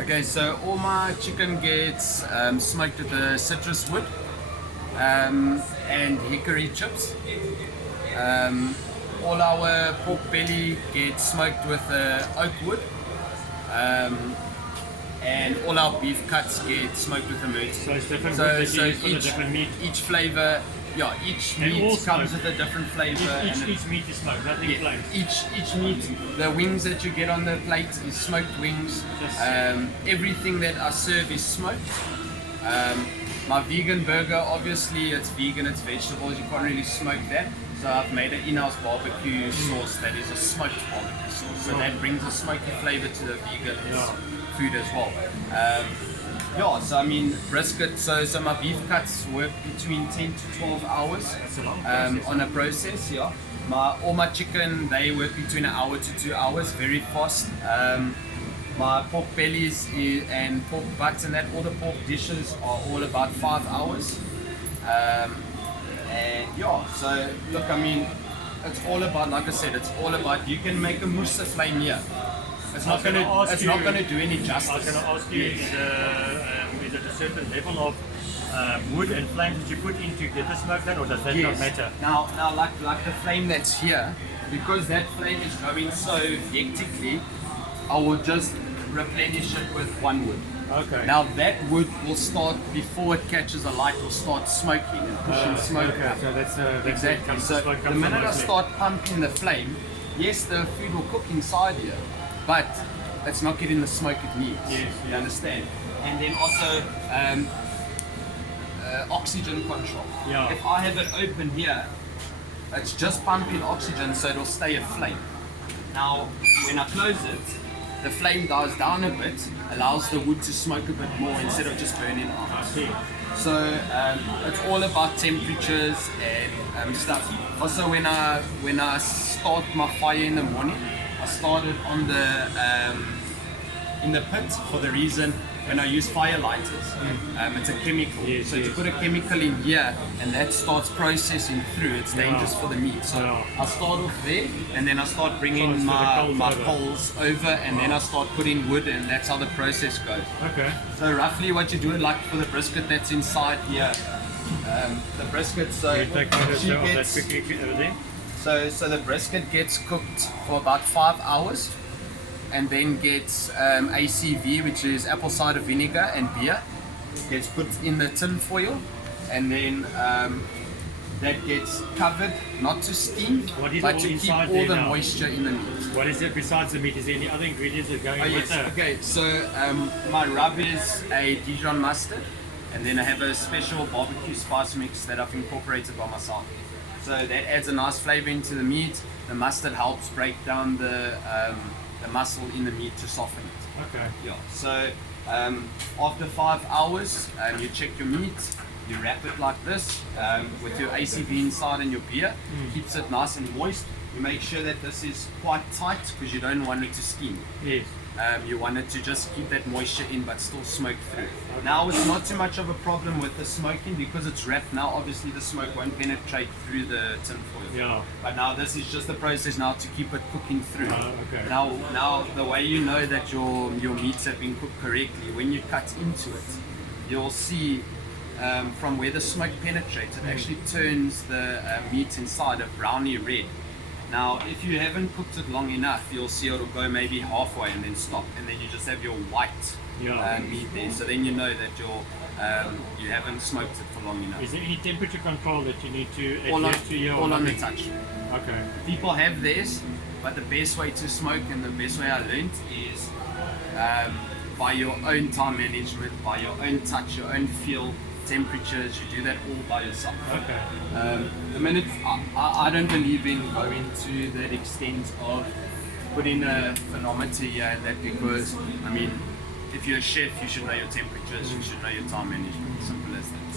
Okay, so all my chicken gets smoked with the citrus wood and hickory chips. All our pork belly gets smoked with oak wood. And all our beef cuts get smoked with the meat. So it's different wood that you use for the different meat. Each flavor, yeah, each meat comes with a different flavor. Each meat is smoked, nothing plain. Each meat, the wings that you get on the plate is smoked wings. Everything that I serve is smoked. My vegan burger, obviously it's vegan, it's vegetables, you can't really smoke that. So I've made an in-house barbecue sauce that is a smoked barbecue sauce. So that brings a smoky flavor to the vegan food as well. Yeah, so I mean brisket, so my beef cuts work between 10 to 12 hours on a process, yeah. All my chicken, they work between an hour to 2 hours, very fast. My pork bellies and pork butts and that, all the pork dishes are all about 5 hours. And yeah, so look, I mean, it's all about, like I said, it's all about, you can make a mousse flame here. It's not going to do any justice. I was going to ask you, is it a certain level of wood and flame that you put in to get the smoke done, or does that not matter? Now, like the flame that's here, because that flame is going so hectically, I will just replenish it with one wood. Okay. Now that wood will start, before it catches a light, will start smoking and pushing smoke up. So that's exactly. So the minute I start pumping the flame, yes, the food will cook inside here, but it's not getting the smoke it needs. Yes, you understand? And then also oxygen control. Yeah. If I have it open here, it's just pumping oxygen, so it'll stay aflame. Now, when I close it, the flame dies down a bit, allows the wood to smoke a bit more instead of just burning off. I see. So it's all about temperatures and stuff. Also, when I start my fire in the morning, I started on the in the pit for the reason when I use fire lighters, it's a chemical. Yes, so if you put a chemical in here and that starts processing through, it's dangerous for the meat. So I start off there and then I start bringing my coals over and then I start putting wood, and that's how the process goes. Okay. So roughly what you do, like for the brisket that's inside here, the brisket, so you take photos of that quickly over there? So the brisket gets cooked for about 5 hours and then gets ACV, which is apple cider vinegar and beer, gets put in the tin foil, and then that gets covered, not to steam, but to keep all the moisture in the meat. What is it besides the meat? Is there any other ingredients that go in with it? Okay, so my rub is a Dijon mustard, and then I have a special barbecue spice mix that I've incorporated by myself. So that adds a nice flavor into the meat. The mustard helps break down the muscle in the meat to soften it. Okay. Yeah. So after 5 hours, you check your meat. You wrap it like this with your ACV inside and your beer. Keeps it nice and moist. You make sure that this is quite tight because you don't want it to steam. Yes. You want it to just keep that moisture in but still smoke through. Now it's not too much of a problem with the smoking because it's wrapped now. Obviously the smoke won't penetrate through the tin foil. Yeah. But now this is just the process now to keep it cooking through. Okay. Now the way you know that your meats have been cooked correctly, when you cut into it, you'll see from where the smoke penetrates, it actually turns the meat inside a browny red. Now, if you haven't cooked it long enough, you'll see it'll go maybe halfway and then stop, and then you just have your white meat there. So then you know that you haven't smoked it for long enough. Is there any temperature control that you need to all adjust to your? All on the touch. Okay. People have theirs, but the best way to smoke and the best way I learned is by your own time management, by your own touch, your own feel. Temperatures, you do that all by yourself. Okay. The minute I don't believe in going to that extent of putting a thermometer here and that, because I mean, if you're a chef, you should know your temperatures, you should know your time management. Simple as that.